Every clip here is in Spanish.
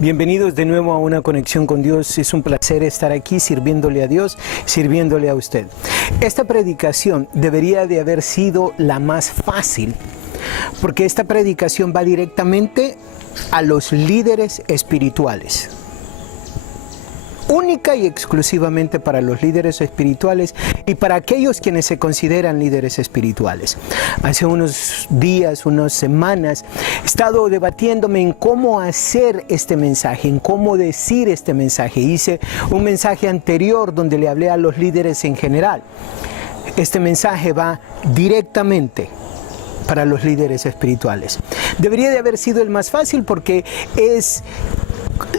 Bienvenidos de nuevo a una conexión con Dios. Es un placer estar aquí sirviéndole a Dios, sirviéndole a usted. Esta predicación debería de haber sido la más fácil, porque esta predicación va directamente a los líderes espirituales. Única y exclusivamente para los líderes espirituales y para aquellos quienes se consideran líderes espirituales. Hace unos días, unas semanas, he estado debatiéndome en cómo hacer este mensaje, en cómo decir este mensaje. Hice un mensaje anterior donde le hablé a los líderes en general. Este mensaje va directamente para los líderes espirituales. Debería de haber sido el más fácil porque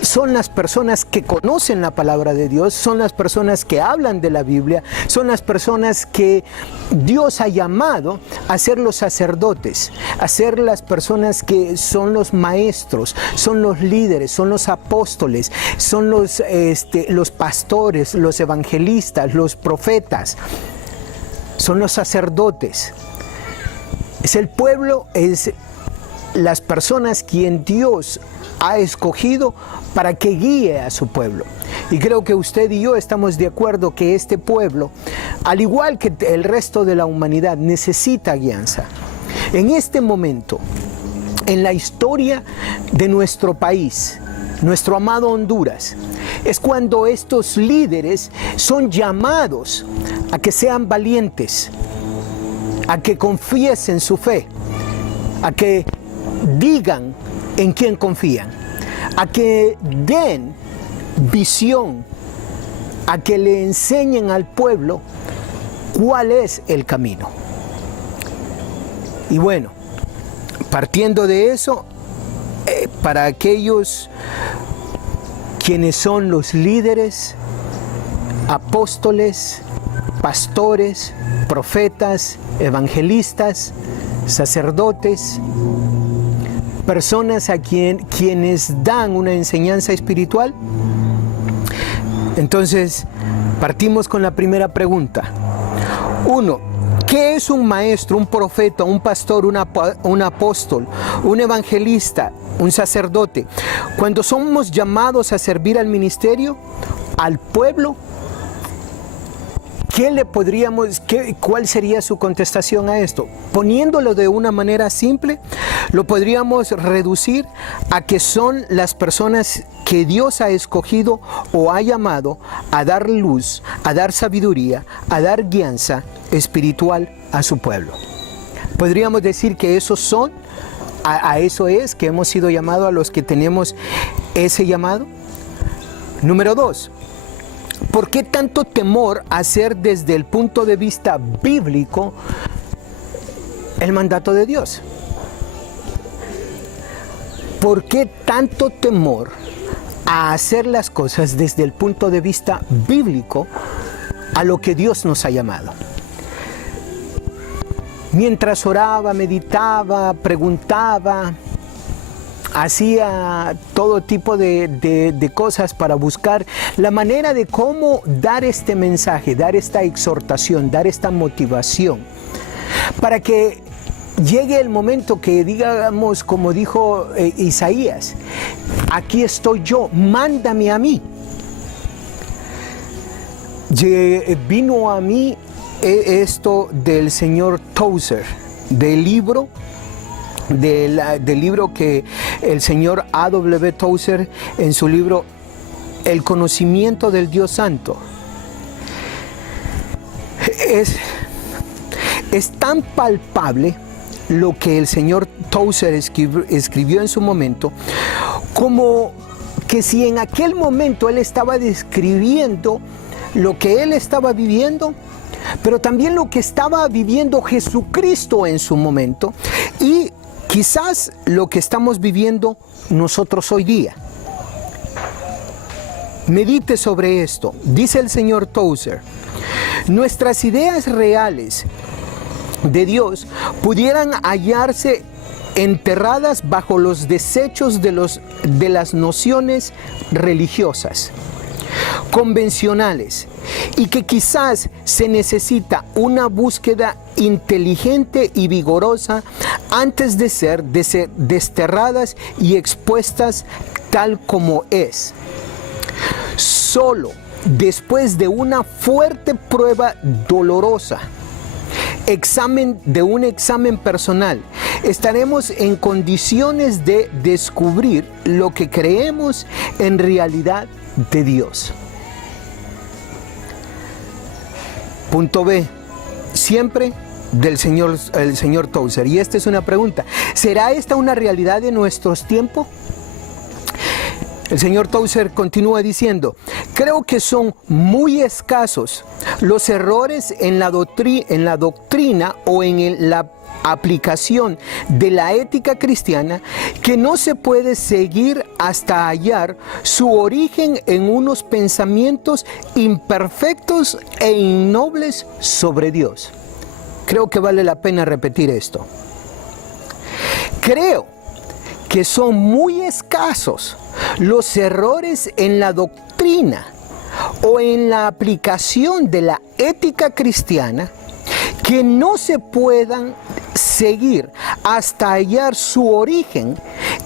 son las personas que conocen la palabra de Dios, son las personas que hablan de la Biblia, son las personas que Dios ha llamado a ser los sacerdotes, a ser las personas que son los maestros, son los líderes, son los apóstoles, son los pastores, los evangelistas, los profetas, son los sacerdotes. Es el pueblo, es las personas quien Dios ha escogido para que guíe a su pueblo. Y creo que usted y yo estamos de acuerdo que este pueblo, al igual que el resto de la humanidad, necesita guianza. En este momento, en la historia de nuestro país, nuestro amado Honduras, es cuando estos líderes son llamados a que sean valientes, a que confiesen su fe, a que digan en quién confían, a que den visión, a que le enseñen al pueblo cuál es el camino. Y bueno, partiendo de eso, para aquellos quienes son los líderes, apóstoles, pastores, profetas, evangelistas, sacerdotes, personas a quienes dan una enseñanza espiritual. Entonces, partimos con la primera pregunta. 1. ¿Qué es un maestro, un profeta, un pastor, un apóstol, un evangelista, un sacerdote? Cuando somos llamados a servir al ministerio, al pueblo, ¿cuál sería su contestación a esto? Poniéndolo de una manera simple, lo podríamos reducir a que son las personas que Dios ha escogido o ha llamado a dar luz, a dar sabiduría, a dar guianza espiritual a su pueblo. Podríamos decir que esos son, a eso es que hemos sido llamados, a los que tenemos ese llamado. Número 2. ¿Por qué tanto temor a hacer desde el punto de vista bíblico el mandato de Dios? ¿Por qué tanto temor a hacer las cosas desde el punto de vista bíblico a lo que Dios nos ha llamado? Mientras oraba, meditaba, preguntaba, hacía todo tipo de cosas para buscar la manera de cómo dar este mensaje, dar esta exhortación, dar esta motivación, para que llegue el momento que digamos, como dijo Isaías, aquí estoy yo, mándame a mí. Vino a mí esto del señor Tozer, del libro que el señor A.W. Tozer, en su libro El conocimiento del Dios Santo, es tan palpable lo que el señor Tozer escribió en su momento, como que si en aquel momento él estaba describiendo lo que él estaba viviendo, pero también lo que estaba viviendo Jesucristo en su momento, y quizás lo que estamos viviendo nosotros hoy día. Medite sobre esto. Dice el señor Tozer: nuestras ideas reales de Dios pudieran hallarse enterradas bajo los desechos de las nociones religiosas. convencionales, y que quizás se necesita una búsqueda inteligente y vigorosa antes de ser desterradas y expuestas tal como es. Solo después de una fuerte prueba dolorosa, de un examen personal, estaremos en condiciones de descubrir lo que creemos en realidad de Dios. Punto B, siempre el señor Tozer. Y esta es una pregunta: ¿será esta una realidad de nuestros tiempos? El señor Tozer continúa diciendo: creo que son muy escasos los errores en la doctrina o en la aplicación de la ética cristiana que no se puede seguir hasta hallar su origen en unos pensamientos imperfectos e innobles sobre Dios. Creo que vale la pena repetir esto. Creo que son muy escasos los errores en la doctrina o en la aplicación de la ética cristiana que no se puedan seguir hasta hallar su origen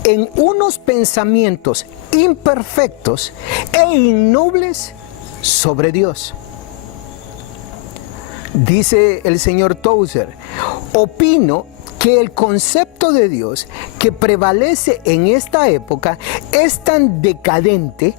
en unos pensamientos imperfectos e innobles sobre Dios. Dice el señor Tozer: opino que el concepto de Dios que prevalece en esta época es tan decadente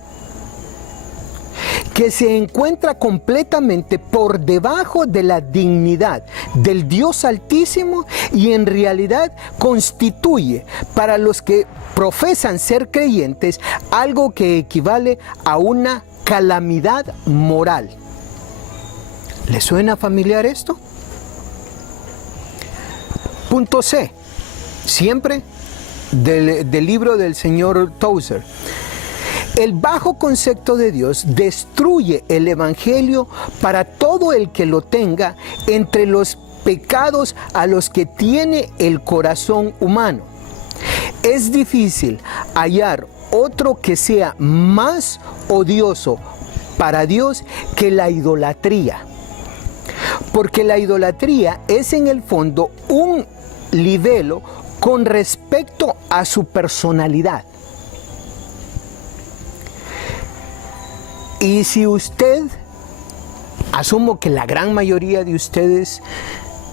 que se encuentra completamente por debajo de la dignidad del Dios Altísimo y en realidad constituye para los que profesan ser creyentes algo que equivale a una calamidad moral. ¿Le suena familiar esto? Punto C, siempre del libro del señor Tozer. El bajo concepto de Dios destruye el evangelio para todo el que lo tenga entre los pecados a los que tiene el corazón humano. Es difícil hallar otro que sea más odioso para Dios que la idolatría, porque la idolatría es en el fondo un libelo con respecto a su personalidad. Y si usted, asumo que la gran mayoría de ustedes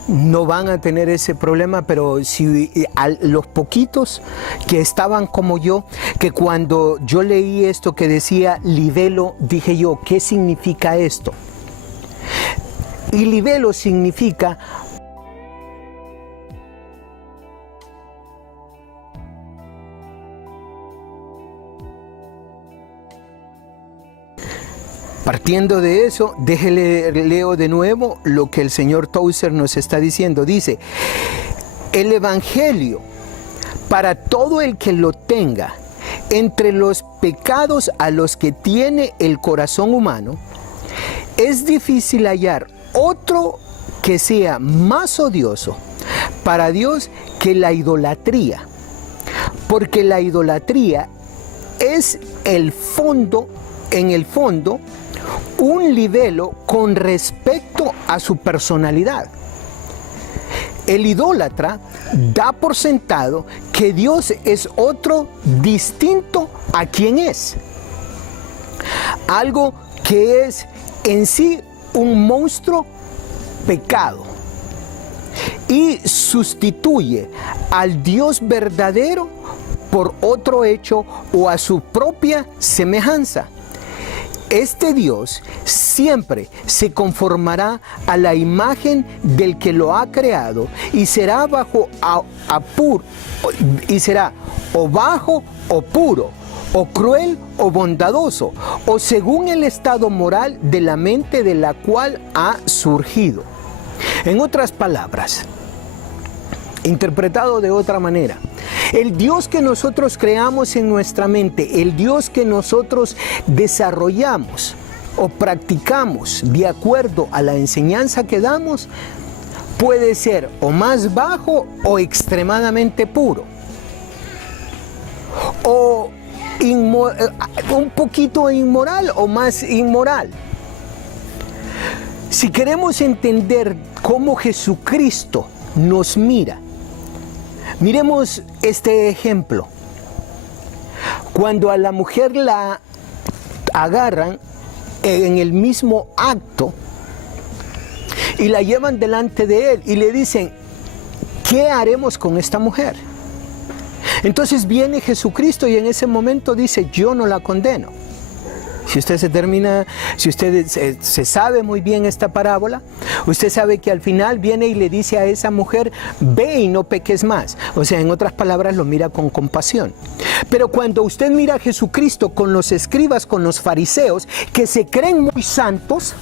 no van a tener ese problema, pero si a los poquitos que estaban como yo, que cuando yo leí esto que decía libelo, dije yo, ¿qué significa esto? Y libelo significa partiendo de eso, leo de nuevo lo que el señor Tozer nos está diciendo. Dice: el evangelio para todo el que lo tenga entre los pecados a los que tiene el corazón humano, es difícil hallar otro que sea más odioso para Dios que la idolatría, porque la idolatría es en el fondo un libelo con respecto a su personalidad. El idólatra da por sentado que Dios es otro distinto a quien es, algo que es en sí un monstruo pecado, y sustituye al Dios verdadero por otro hecho o a su propia semejanza. Este Dios siempre se conformará a la imagen del que lo ha creado y será o bajo o puro, o cruel o bondadoso, o según el estado moral de la mente de la cual ha surgido. En otras palabras, interpretado de otra manera, el Dios que nosotros creamos en nuestra mente, el Dios que nosotros desarrollamos o practicamos de acuerdo a la enseñanza que damos, puede ser o más bajo o extremadamente puro, o como un poquito inmoral o más inmoral. Si queremos entender cómo Jesucristo nos mira, miremos este ejemplo. Cuando a la mujer la agarran en el mismo acto y la llevan delante de él y le dicen, ¿qué haremos con esta mujer? Entonces viene Jesucristo y en ese momento dice, yo no la condeno. Si usted se sabe muy bien esta parábola, usted sabe que al final viene y le dice a esa mujer, ve y no peques más. O sea, en otras palabras, lo mira con compasión. Pero cuando usted mira a Jesucristo con los escribas, con los fariseos, que se creen muy santos,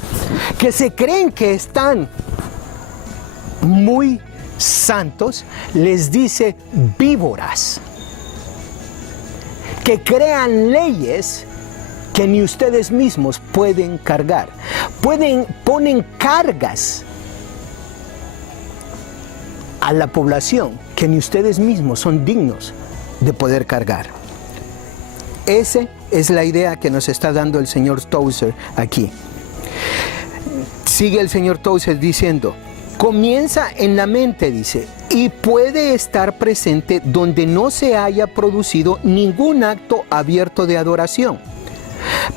que se creen que están muy santos, les dice víboras, que crean leyes que ni ustedes mismos pueden cargar. Ponen cargas a la población que ni ustedes mismos son dignos de poder cargar. Esa es la idea que nos está dando el señor Tozer aquí. Sigue el señor Tozer diciendo, comienza en la mente, dice, y puede estar presente donde no se haya producido ningún acto abierto de adoración.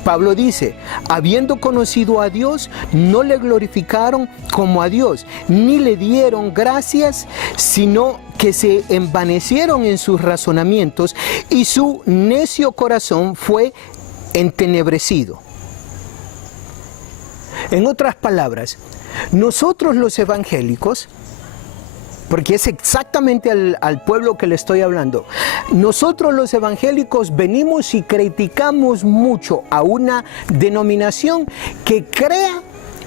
Pablo dice, habiendo conocido a Dios, no le glorificaron como a Dios, ni le dieron gracias, sino que se envanecieron en sus razonamientos y su necio corazón fue entenebrecido. En otras palabras, nosotros los evangélicos, porque es exactamente al pueblo que le estoy hablando, nosotros los evangélicos venimos y criticamos mucho a una denominación que crea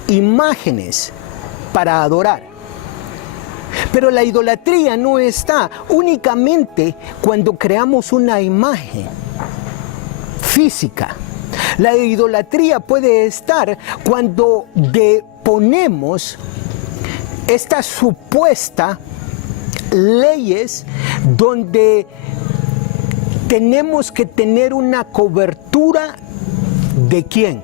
imágenes para adorar. Pero la idolatría no está únicamente cuando creamos una imagen física. La idolatría puede estar cuando deponemos esta supuesta leyes donde tenemos que tener una cobertura ¿de quién?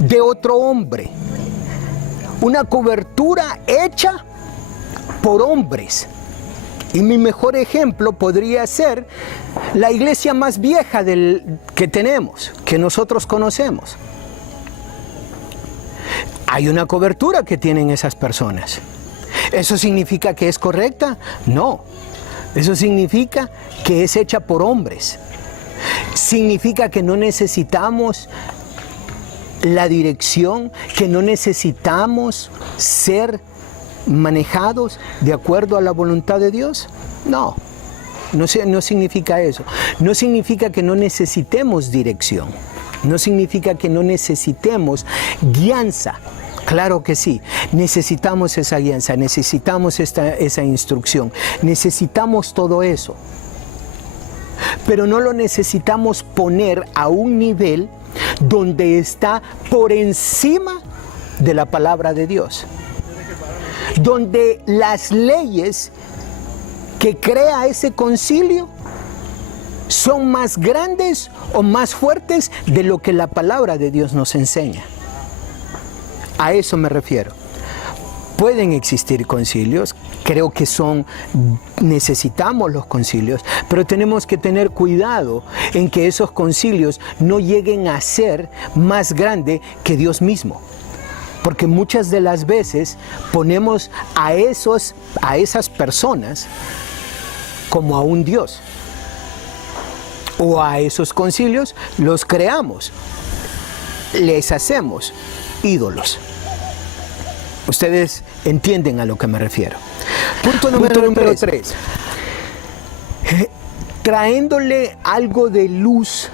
De otro hombre. Una cobertura hecha por hombres. Y mi mejor ejemplo podría ser la iglesia más vieja que tenemos, que nosotros conocemos. Hay una cobertura que tienen esas personas. ¿Eso significa que es correcta? No. Eso significa que es hecha por hombres. Significa que no necesitamos la dirección, que no necesitamos ser manejados de acuerdo a la voluntad de Dios. No significa eso. No significa que no necesitemos dirección. No significa que no necesitemos guianza. Claro que sí, necesitamos esa guianza, necesitamos esa instrucción, necesitamos todo eso. Pero no lo necesitamos poner a un nivel donde está por encima de la palabra de Dios. Donde las leyes que crea ese concilio son más grandes o más fuertes de lo que la palabra de Dios nos enseña. A eso me refiero. Pueden existir concilios, creo que necesitamos los concilios, pero tenemos que tener cuidado en que esos concilios no lleguen a ser más grande que Dios mismo. Porque muchas de las veces ponemos a esas personas como a un Dios. O a esos concilios los creamos, les hacemos ídolos. Ustedes entienden a lo que me refiero. Punto número 3. Traéndole algo de luz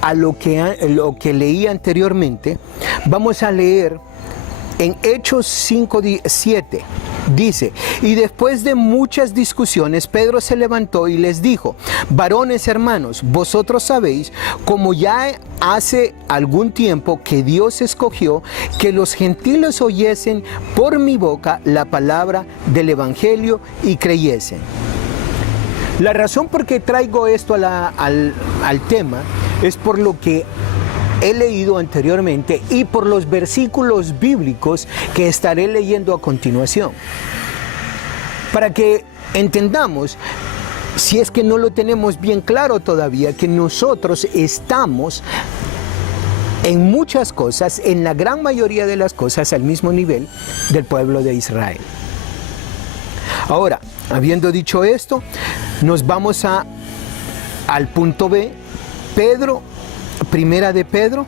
a lo que leí anteriormente, vamos a leer en Hechos 5:7. Dice, y después de muchas discusiones, Pedro se levantó y les dijo, varones hermanos, vosotros sabéis, como ya hace algún tiempo que Dios escogió, que los gentiles oyesen por mi boca la palabra del Evangelio y creyesen. La razón por qué traigo esto al tema es por lo que he leído anteriormente y por los versículos bíblicos que estaré leyendo a continuación. Para que entendamos, si es que no lo tenemos bien claro todavía, que nosotros estamos en muchas cosas, en la gran mayoría de las cosas, al mismo nivel del pueblo de Israel. Ahora, habiendo dicho esto, nos vamos al punto B. Primera de Pedro,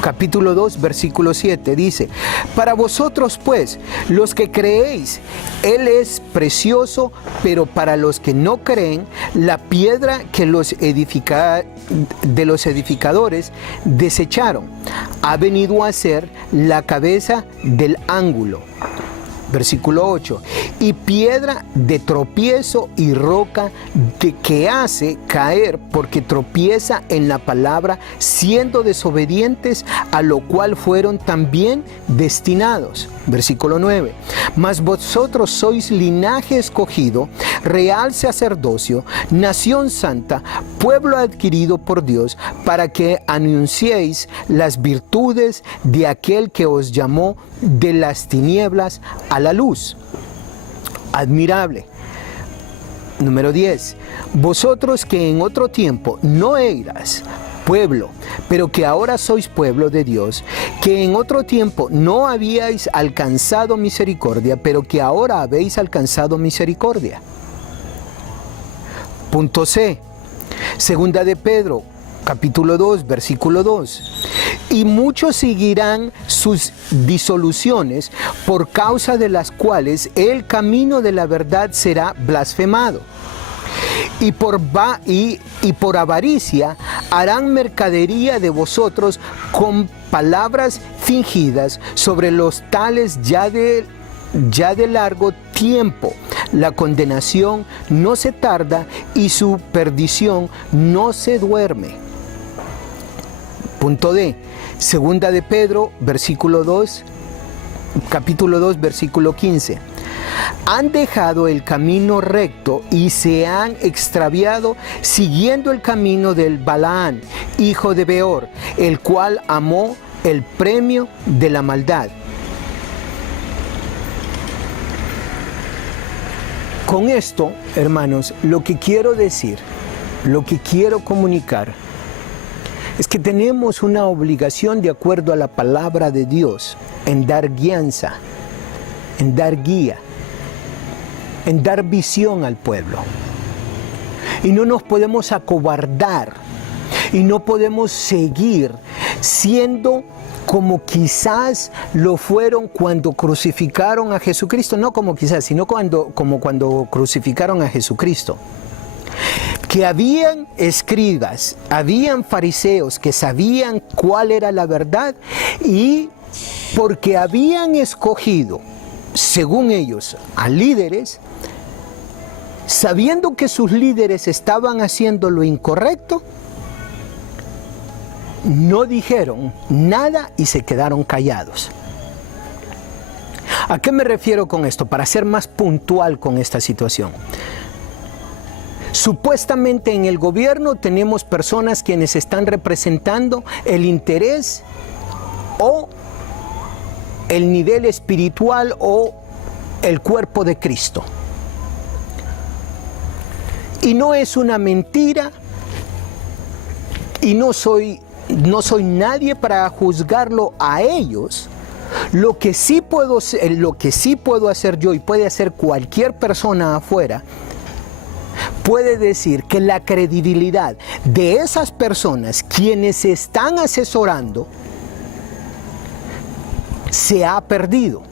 capítulo 2, versículo 7, dice: para vosotros pues, los que creéis, Él es precioso, pero para los que no creen, la piedra que de los edificadores desecharon, ha venido a ser la cabeza del ángulo. Versículo 8, y piedra de tropiezo y roca que hace caer porque tropieza en la palabra, siendo desobedientes, a lo cual fueron también destinados. Versículo 9, mas vosotros sois linaje escogido, real sacerdocio, nación santa, pueblo adquirido por Dios, para que anunciéis las virtudes de aquel que os llamó de las tinieblas a la luz. Admirable. Número 10. Vosotros que en otro tiempo no eras pueblo, pero que ahora sois pueblo de Dios, que en otro tiempo no habíais alcanzado misericordia, pero que ahora habéis alcanzado misericordia. Punto C. Segunda de Pedro, capítulo 2, versículo 2. Y muchos seguirán sus disoluciones, por causa de las cuales el camino de la verdad será blasfemado. Y por avaricia harán mercadería de vosotros con palabras fingidas, sobre los tales ya de largo tiempo. La condenación no se tarda y su perdición no se duerme. Punto D. Segunda de Pedro, capítulo 2, versículo 15. Han dejado el camino recto y se han extraviado siguiendo el camino del Balaán, hijo de Beor, el cual amó el premio de la maldad. Con esto, hermanos, lo que quiero decir, lo que quiero comunicar, es que tenemos una obligación de acuerdo a la palabra de Dios en dar guianza, en dar guía, en dar visión al pueblo. Y no nos podemos acobardar y no podemos seguir siendo como quizás lo fueron cuando crucificaron a Jesucristo. No como quizás, sino como cuando crucificaron a Jesucristo. Que habían escribas, habían fariseos que sabían cuál era la verdad, y porque habían escogido, según ellos, a líderes, sabiendo que sus líderes estaban haciendo lo incorrecto, no dijeron nada y se quedaron callados. ¿A qué me refiero con esto? Para ser más puntual con esta situación. Supuestamente en el gobierno tenemos personas quienes están representando el interés o el nivel espiritual o el cuerpo de Cristo. Y no es una mentira, y no soy nadie para juzgarlo a ellos. Lo que sí puedo hacer yo y puede hacer cualquier persona afuera, puede decir que la credibilidad de esas personas quienes están asesorando se ha perdido.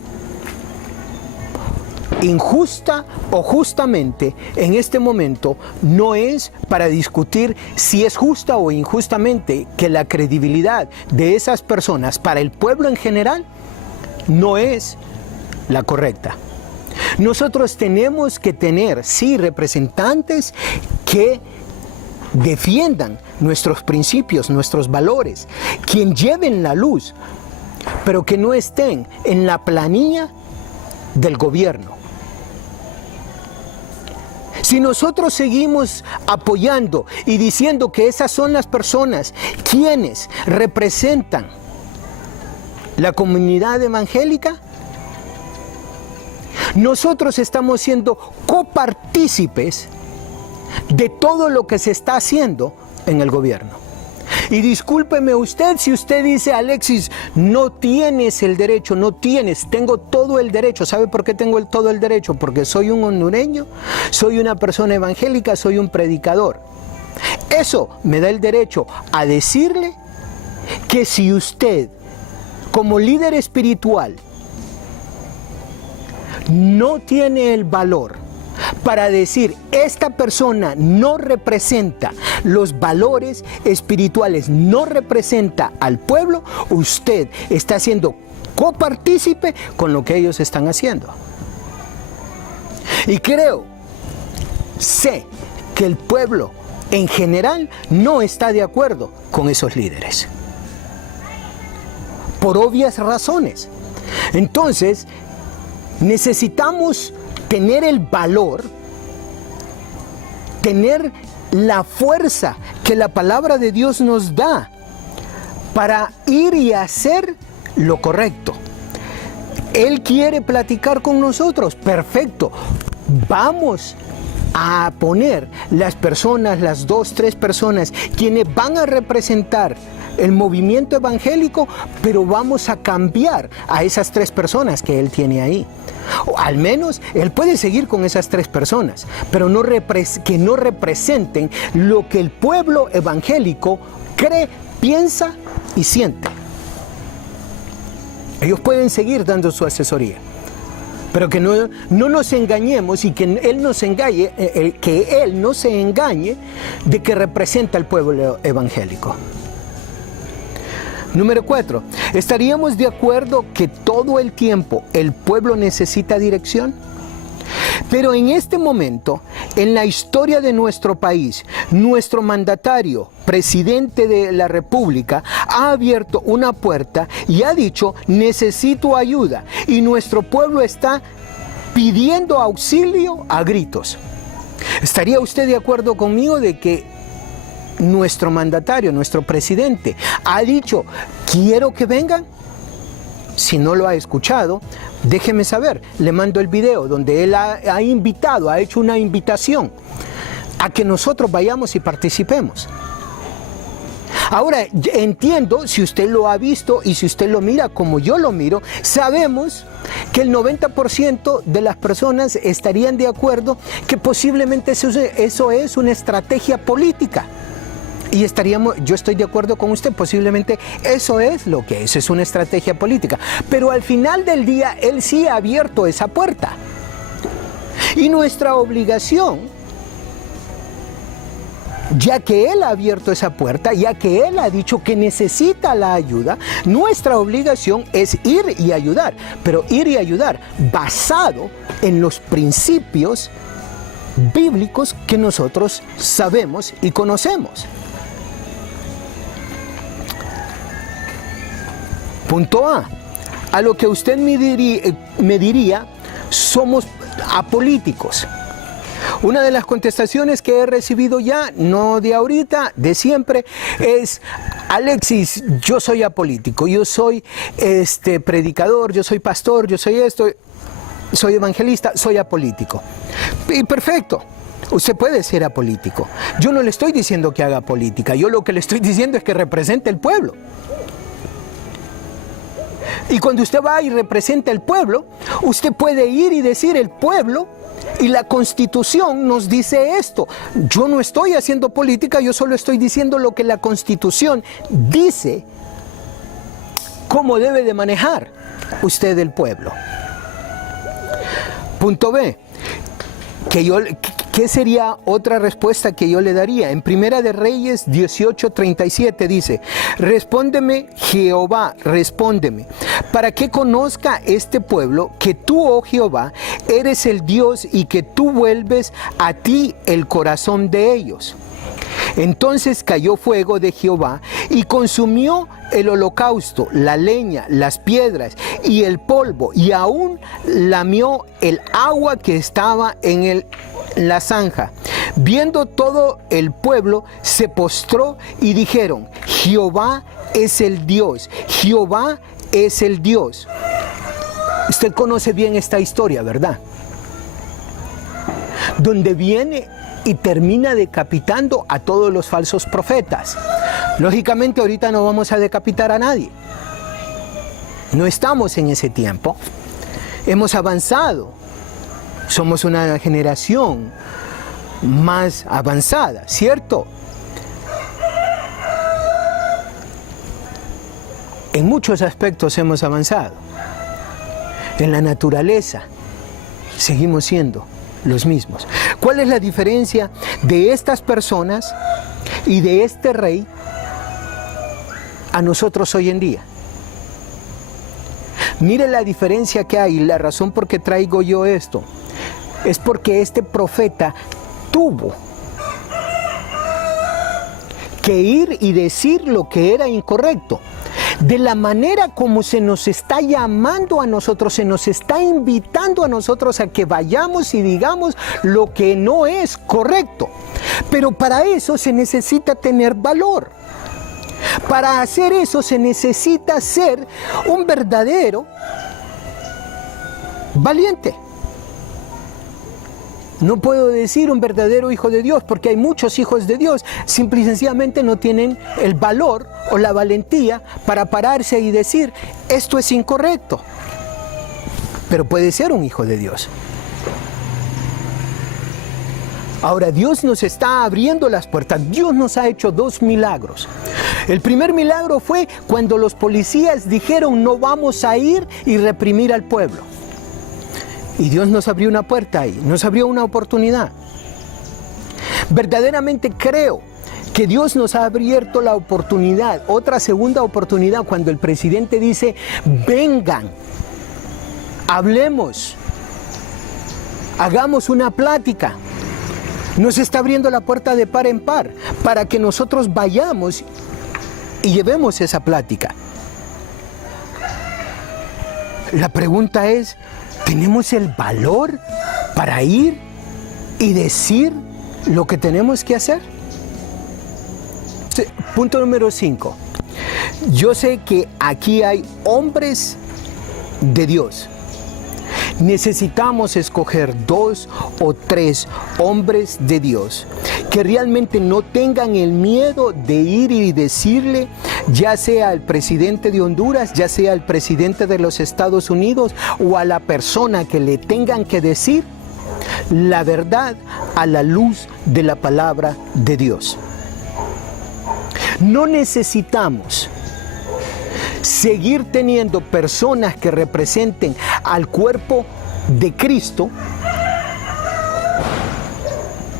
Injusta o justamente, en este momento no es para discutir si es justa o injustamente que la credibilidad de esas personas para el pueblo en general no es la correcta. Nosotros tenemos que tener, sí, representantes que defiendan nuestros principios, nuestros valores, quien lleven la luz, pero que no estén en la planilla del gobierno. Si nosotros seguimos apoyando y diciendo que esas son las personas quienes representan la comunidad evangélica, nosotros estamos siendo copartícipes de todo lo que se está haciendo en el gobierno. Y discúlpeme usted si usted dice: Alexis, no tienes el derecho, no tienes, tengo todo el derecho. ¿Sabe por qué tengo todo el derecho? Porque soy un hondureño, soy una persona evangélica, soy un predicador. Eso me da el derecho a decirle que si usted, como líder espiritual, no tiene el valor para decir: esta persona no representa los valores espirituales, no representa al pueblo, usted está siendo copartícipe con lo que ellos están haciendo. Y sé que el pueblo en general no está de acuerdo con esos líderes, por obvias razones. Entonces, necesitamos tener el valor, tener la fuerza que la palabra de Dios nos da para ir y hacer lo correcto. Él quiere platicar con nosotros, perfecto. Vamos a poner las personas, las 2, 3 personas, quienes van a representar el movimiento evangélico, pero vamos a cambiar a esas 3 personas que él tiene ahí. O al menos él puede seguir con esas 3 personas, pero que no representen lo que el pueblo evangélico cree, piensa y siente. Ellos pueden seguir dando su asesoría, pero que no nos engañemos y que él no se engañe de que representa al pueblo evangélico. Número 4, ¿estaríamos de acuerdo que todo el tiempo el pueblo necesita dirección? Pero en este momento, en la historia de nuestro país, nuestro mandatario, presidente de la República, ha abierto una puerta y ha dicho: necesito ayuda, y nuestro pueblo está pidiendo auxilio a gritos. ¿Estaría usted de acuerdo conmigo de que nuestro mandatario, nuestro presidente, ha dicho: quiero que vengan? Si no lo ha escuchado, déjeme saber, le mando el video donde él ha invitado, ha hecho una invitación a que nosotros vayamos y participemos. Ahora, entiendo, si usted lo ha visto y si usted lo mira como yo lo miro, sabemos que el 90% de las personas estarían de acuerdo que posiblemente eso es una estrategia política. Y yo estoy de acuerdo con usted, posiblemente eso es lo que es una estrategia política. Pero al final del día, él sí ha abierto esa puerta. Y nuestra obligación, ya que él ha abierto esa puerta, ya que él ha dicho que necesita la ayuda, nuestra obligación es ir y ayudar. Pero ir y ayudar basado en los principios bíblicos que nosotros sabemos y conocemos. Punto A lo que usted me diría, somos apolíticos. Una de las contestaciones que he recibido ya, no de ahorita, de siempre, es: Alexis, yo soy apolítico, yo soy predicador, yo soy pastor, yo soy esto, soy evangelista, soy apolítico. Y perfecto. Usted puede ser apolítico. Yo no le estoy diciendo que haga política, yo lo que le estoy diciendo es que represente el pueblo. Y cuando usted va y representa el pueblo, usted puede ir y decir: el pueblo y la Constitución nos dice esto. Yo no estoy haciendo política, yo solo estoy diciendo lo que la Constitución dice, cómo debe de manejar usted el pueblo. Punto B, ¿qué sería otra respuesta que yo le daría? En Primera de Reyes 18:37 dice: respóndeme, Jehová, respóndeme, para que conozca este pueblo que tú, oh Jehová, eres el Dios y que tú vuelves a ti el corazón de ellos. Entonces cayó fuego de Jehová y consumió el holocausto, la leña, las piedras y el polvo, y aún lamió el agua que estaba en la zanja. Viendo todo el pueblo, se postró y dijeron: Jehová es el Dios, Jehová es el Dios. Usted conoce bien esta historia, ¿verdad? Donde viene y termina decapitando a todos los falsos profetas. Lógicamente ahorita no vamos a decapitar a nadie. No estamos en ese tiempo. Hemos avanzado. Somos una generación más avanzada, ¿cierto? En muchos aspectos hemos avanzado. En la naturaleza seguimos siendo los mismos. ¿Cuál es la diferencia de estas personas y de este rey a nosotros hoy en día? Mire la diferencia que hay. La razón por qué traigo yo esto es porque este profeta tuvo que ir y decir lo que era incorrecto. De la manera como se nos está llamando a nosotros, se nos está invitando a nosotros a que vayamos y digamos lo que no es correcto. Pero para eso se necesita tener valor. Para hacer eso se necesita ser un verdadero valiente. No puedo decir un verdadero hijo de Dios, porque hay muchos hijos de Dios, simple y sencillamente no tienen el valor o la valentía para pararse y decir, esto es incorrecto. Pero puede ser un hijo de Dios. Ahora, Dios nos está abriendo las puertas. Dios nos ha hecho 2 milagros. El primer milagro fue cuando los policías dijeron, no vamos a ir y reprimir al pueblo. Y Dios nos abrió una puerta ahí, nos abrió una oportunidad. Verdaderamente creo que Dios nos ha abierto la oportunidad, otra segunda oportunidad, cuando el presidente dice, vengan, hablemos, hagamos una plática. Nos está abriendo la puerta de par en par para que nosotros vayamos y llevemos esa plática. La pregunta es, ¿tenemos el valor para ir y decir lo que tenemos que hacer? Punto número 5. Yo sé que aquí hay hombres de Dios. Necesitamos escoger 2 o 3 hombres de Dios que realmente no tengan el miedo de ir y decirle, ya sea al presidente de Honduras, ya sea al presidente de los Estados Unidos o a la persona que le tengan que decir la verdad a la luz de la palabra de Dios. No necesitamos seguir teniendo personas que representen al cuerpo de Cristo,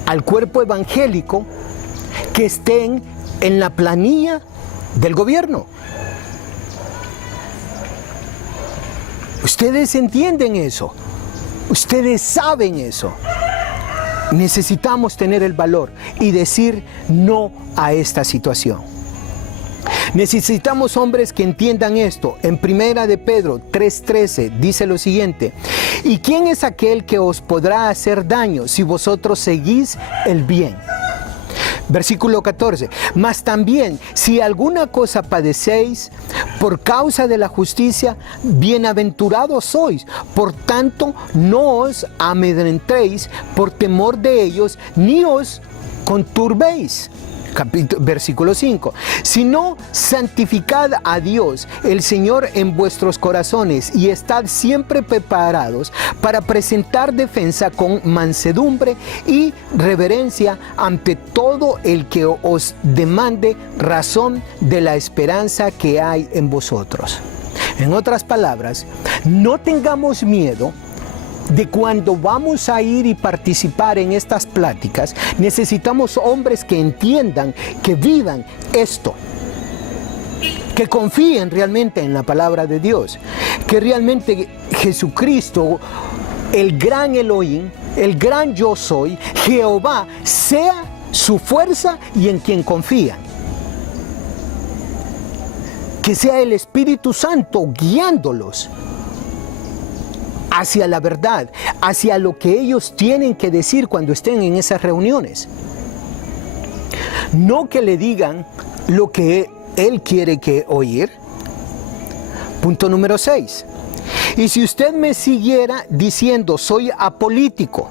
al cuerpo evangélico, que estén en la planilla del gobierno. Ustedes entienden eso, ustedes saben eso. Necesitamos tener el valor y decir no a esta situación. Necesitamos hombres que entiendan esto. En 1 de Pedro 3:13 dice lo siguiente: ¿y quién es aquel que os podrá hacer daño si vosotros seguís el bien? Versículo 14, mas también si alguna cosa padecéis por causa de la justicia, bienaventurados sois. Por tanto, no os amedrentéis por temor de ellos, ni os conturbéis. Versículo 5, sino santificad a Dios el Señor en vuestros corazones y estad siempre preparados para presentar defensa con mansedumbre y reverencia ante todo el que os demande razón de la esperanza que hay en vosotros. En otras palabras, no tengamos miedo de cuando vamos a ir y participar en estas pláticas. Necesitamos hombres que entiendan, que vivan esto, que confíen realmente en la palabra de Dios, que realmente Jesucristo, el gran Elohim, el gran yo soy, Jehová, sea su fuerza y en quien confían. Que sea el Espíritu Santo guiándolos hacia la verdad, hacia lo que ellos tienen que decir cuando estén en esas reuniones. No que le digan lo que él quiere que oír. Punto número 6. Y si usted me siguiera diciendo soy apolítico,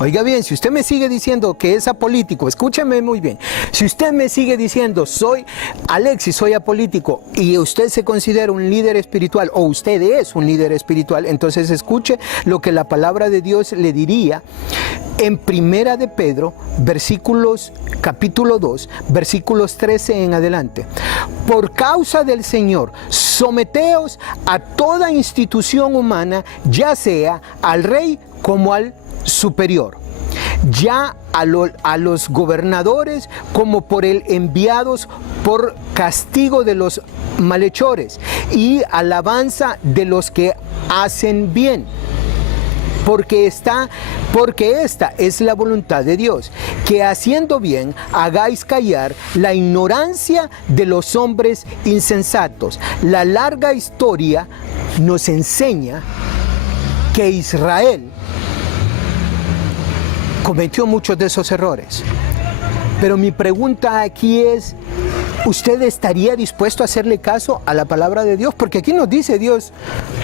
oiga bien, si usted me sigue diciendo que es apolítico, escúcheme muy bien, si usted me sigue diciendo soy Alexis, soy apolítico, y usted se considera un líder espiritual, o usted es un líder espiritual, entonces escuche lo que la palabra de Dios le diría en Primera de Pedro, capítulo 2, versículos 13 en adelante. Por causa del Señor, someteos a toda institución humana, ya sea al rey como al superior, ya a los gobernadores como por el enviados por castigo de los malhechores y alabanza de los que hacen bien. Porque esta es la voluntad de Dios, que haciendo bien hagáis callar la ignorancia de los hombres insensatos. La larga historia nos enseña que Israel cometió muchos de esos errores. Pero mi pregunta aquí es, ¿usted estaría dispuesto a hacerle caso a la palabra de Dios? Porque aquí nos dice Dios,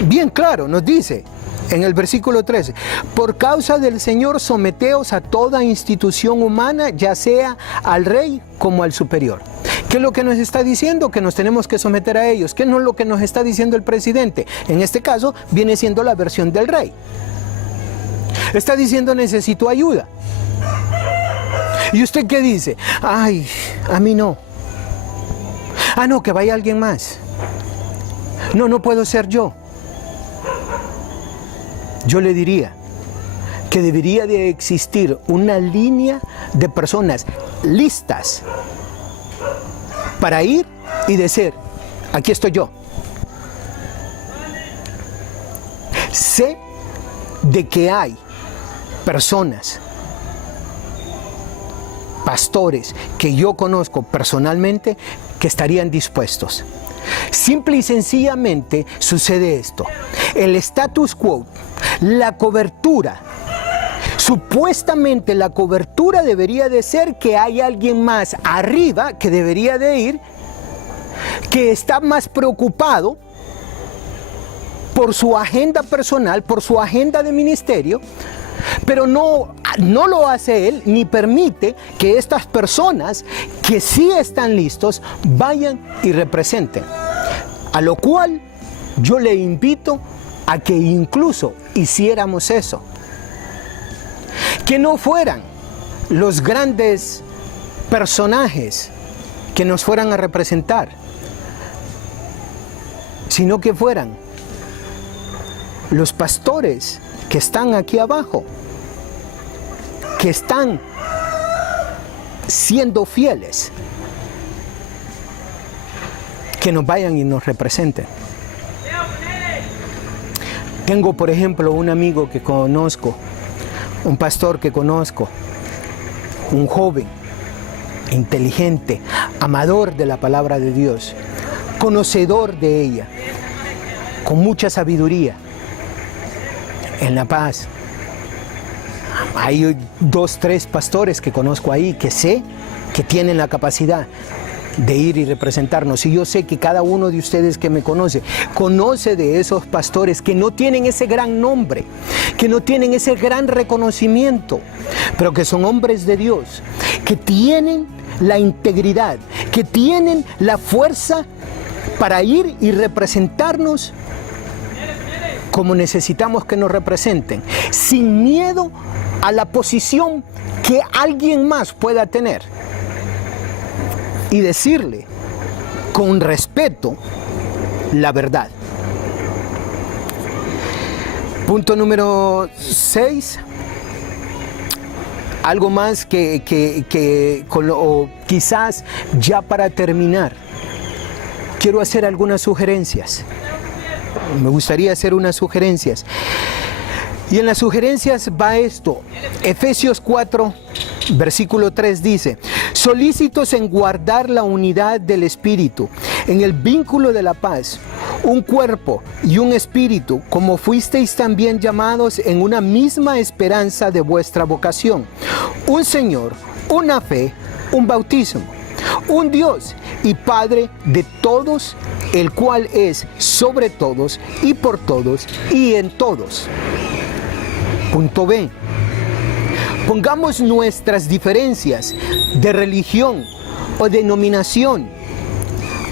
bien claro, nos dice en el versículo 13, por causa del Señor someteos a toda institución humana, ya sea al rey como al superior. ¿Qué es lo que nos está diciendo? Que nos tenemos que someter a ellos. ¿Qué es lo que nos está diciendo el presidente? En este caso viene siendo la versión del rey. Está diciendo necesito ayuda. ¿Y usted qué dice? Ay, a mí no. Ah, no, que vaya alguien más. No, no puedo ser yo. Yo le diría que debería de existir una línea de personas listas para ir y decir, aquí estoy yo. Sé de que hay personas, pastores que yo conozco personalmente que estarían dispuestos. Simple y sencillamente sucede esto. El status quo, la cobertura, supuestamente la cobertura debería de ser que hay alguien más arriba que debería de ir, que está más preocupado por su agenda personal, por su agenda de ministerio, pero no lo hace él, ni permite que estas personas que sí están listos vayan y representen. A lo cual yo le invito a que incluso hiciéramos eso. Que no fueran los grandes personajes que nos fueran a representar, sino que fueran los pastores que están aquí abajo, que están siendo fieles, que nos vayan y nos representen. Tengo, por ejemplo, un amigo que conozco, un pastor que conozco, un joven, inteligente, amador de la palabra de Dios, conocedor de ella, con mucha sabiduría, en La Paz. Hay 2, 3 pastores que conozco ahí que sé que tienen la capacidad de ir y representarnos. Y yo sé que cada uno de ustedes que me conoce de esos pastores que no tienen ese gran nombre, que no tienen ese gran reconocimiento, pero que son hombres de Dios, que tienen la integridad, que tienen la fuerza para ir y representarnos como necesitamos que nos representen, sin miedo a la posición que alguien más pueda tener, y decirle con respeto la verdad. Punto número 6. Algo más o quizás ya para terminar, quiero hacer algunas sugerencias. Me gustaría hacer unas sugerencias. Y en las sugerencias va esto. Efesios 4, versículo 3 dice: solícitos en guardar la unidad del Espíritu, en el vínculo de la paz, un cuerpo y un espíritu, como fuisteis también llamados en una misma esperanza de vuestra vocación. Un Señor, una fe, un bautismo, un Dios y Padre de todos, el cual es sobre todos y por todos y en todos. Punto B. Pongamos nuestras diferencias de religión o denominación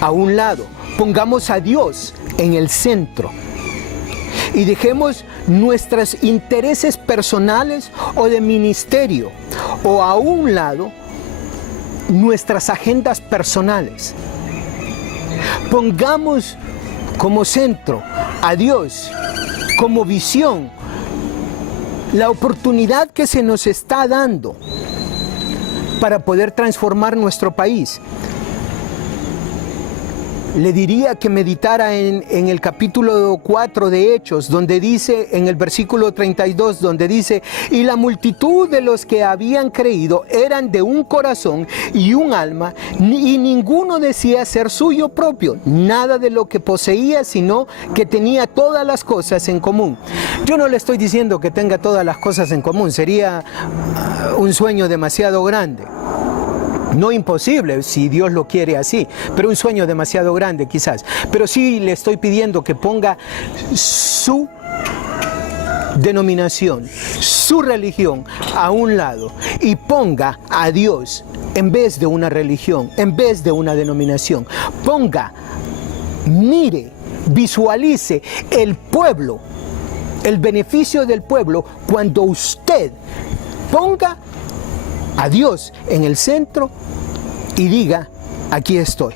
a un lado. Pongamos a Dios en el centro. Y dejemos nuestros intereses personales o de ministerio o a un lado nuestras agendas personales. Pongamos como centro a Dios, como visión, la oportunidad que se nos está dando para poder transformar nuestro país. Le diría que meditara en el capítulo 4 de Hechos, donde dice, en el versículo 32, donde dice: y la multitud de los que habían creído eran de un corazón y un alma, y ninguno decía ser suyo propio, nada de lo que poseía, sino que tenía todas las cosas en común. Yo no le estoy diciendo que tenga todas las cosas en común, sería un sueño demasiado grande. No imposible si Dios lo quiere así, pero un sueño demasiado grande quizás. Pero sí le estoy pidiendo que ponga su denominación, su religión a un lado y ponga a Dios en vez de una religión, en vez de una denominación. Mire, visualice el pueblo, el beneficio del pueblo cuando usted ponga a Dios en el centro y diga: aquí estoy.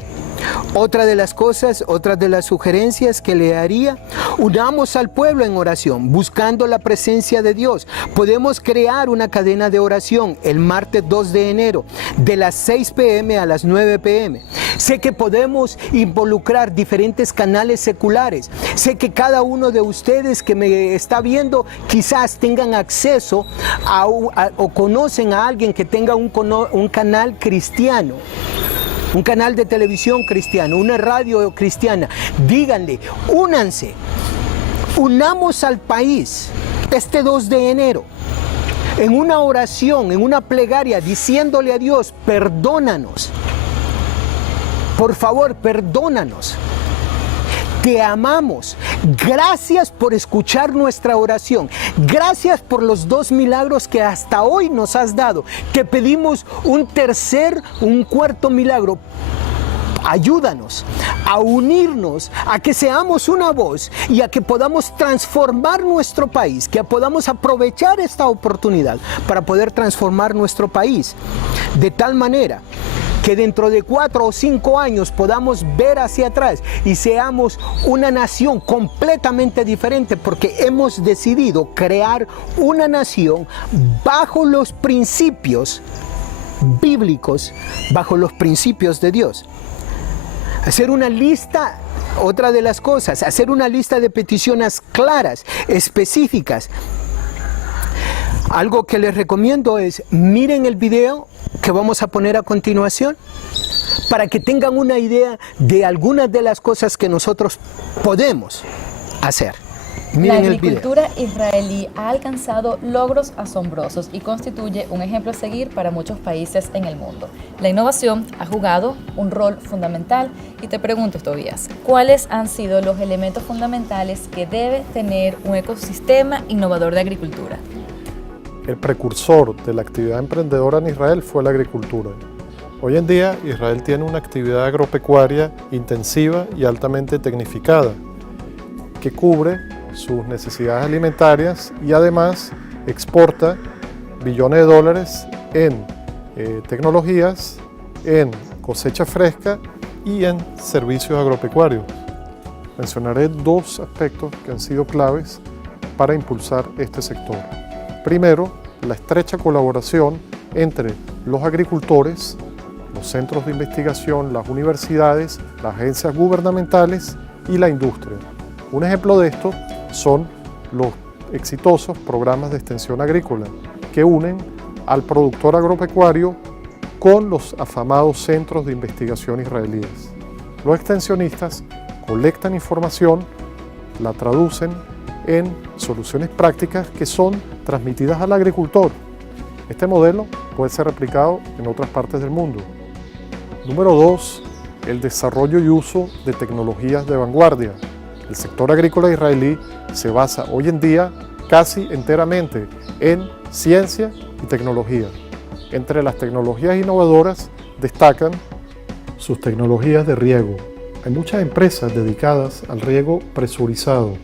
Otra de las cosas, otra de las sugerencias que le haría: unamos al pueblo en oración, buscando la presencia de Dios. Podemos crear una cadena de oración el martes 2 de enero, de las 6 p.m. a las 9 p.m. Sé que podemos involucrar diferentes canales seculares. Sé que cada uno de ustedes que me está viendo quizás tengan acceso o conocen a alguien que tenga un canal cristiano, un canal de televisión cristiano, una radio cristiana. Díganle, únanse, unamos al país este 2 de enero en una oración, en una plegaria, diciéndole a Dios: perdónanos, por favor, perdónanos. Te amamos. Gracias por escuchar nuestra oración. Gracias por los 2 milagros que hasta hoy nos has dado. Te pedimos un cuarto milagro. Ayúdanos a unirnos, a que seamos una voz y a que podamos transformar nuestro país, que podamos aprovechar esta oportunidad para poder transformar nuestro país de tal manera que dentro de 4 o 5 años podamos ver hacia atrás y seamos una nación completamente diferente, porque hemos decidido crear una nación bajo los principios bíblicos, bajo los principios de Dios. Hacer una lista, otra de las cosas, hacer una lista de peticiones claras, específicas. Algo que les recomiendo es: miren el video que vamos a poner a continuación para que tengan una idea de algunas de las cosas que nosotros podemos hacer. Miren la agricultura israelí ha alcanzado logros asombrosos y constituye un ejemplo a seguir para muchos países en el mundo. La innovación ha jugado un rol fundamental y te pregunto, Tobías, ¿cuáles han sido los elementos fundamentales que debe tener un ecosistema innovador de agricultura? El precursor de la actividad emprendedora en Israel fue la agricultura. Hoy en día, Israel tiene una actividad agropecuaria intensiva y altamente tecnificada, que cubre sus necesidades alimentarias y además exporta billones de dólares en tecnologías, en cosecha fresca y en servicios agropecuarios. Mencionaré 2 aspectos que han sido claves para impulsar este sector. Primero, la estrecha colaboración entre los agricultores, los centros de investigación, las universidades, las agencias gubernamentales y la industria. Un ejemplo de esto son los exitosos programas de extensión agrícola que unen al productor agropecuario con los afamados centros de investigación israelíes. Los extensionistas colectan información, la traducen en soluciones prácticas que son transmitidas al agricultor. Este modelo puede ser replicado en otras partes del mundo. Número 2, el desarrollo y uso de tecnologías de vanguardia. El sector agrícola israelí se basa hoy en día casi enteramente en ciencia y tecnología. Entre las tecnologías innovadoras destacan sus tecnologías de riego. Hay muchas empresas dedicadas al riego presurizado,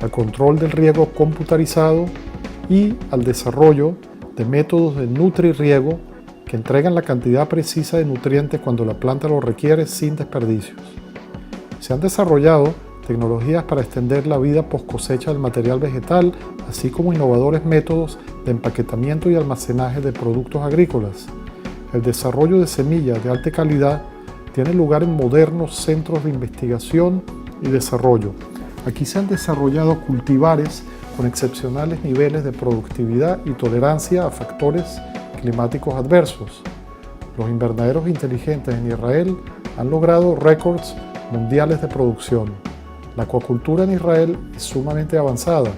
al control del riego computarizado y al desarrollo de métodos de nutrirriego que entregan la cantidad precisa de nutrientes cuando la planta lo requiere sin desperdicios. Se han desarrollado tecnologías para extender la vida post cosecha del material vegetal, así como innovadores métodos de empaquetamiento y almacenaje de productos agrícolas. El desarrollo de semillas de alta calidad tiene lugar en modernos centros de investigación y desarrollo. Aquí se han desarrollado cultivares con excepcionales niveles de productividad y tolerancia a factores climáticos adversos. Los invernaderos inteligentes en Israel han logrado récords mundiales de producción. La acuacultura en Israel es sumamente avanzada.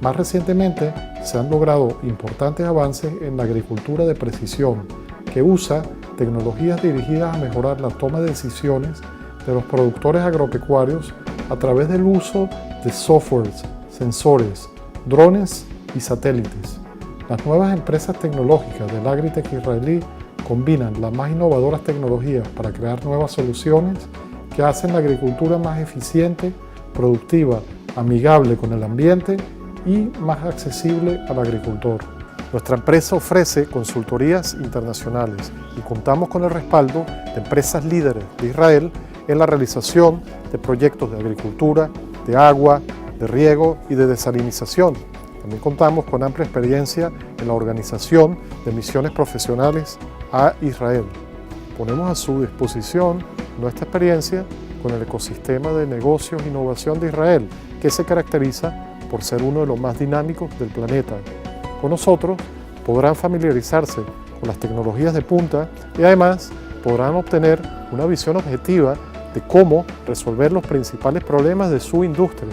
Más recientemente se han logrado importantes avances en la agricultura de precisión, que usa tecnologías dirigidas a mejorar la toma de decisiones de los productores agropecuarios a través del uso de softwares, sensores, drones y satélites. Las nuevas empresas tecnológicas del agritech israelí combinan las más innovadoras tecnologías para crear nuevas soluciones que hacen la agricultura más eficiente, productiva, amigable con el ambiente y más accesible al agricultor. Nuestra empresa ofrece consultorías internacionales y contamos con el respaldo de empresas líderes de Israel en la realización de proyectos de agricultura, de agua, de riego y de desalinización. También contamos con amplia experiencia en la organización de misiones profesionales a Israel. Ponemos a su disposición nuestra experiencia con el ecosistema de negocios e innovación de Israel, que se caracteriza por ser uno de los más dinámicos del planeta. Con nosotros podrán familiarizarse con las tecnologías de punta y además podrán obtener una visión objetiva de cómo resolver los principales problemas de su industria.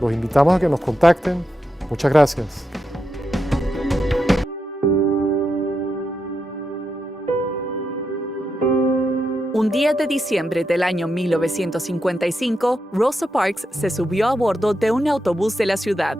Los invitamos a que nos contacten. Muchas gracias. Un día de diciembre del año 1955, Rosa Parks se subió a bordo de un autobús de la ciudad.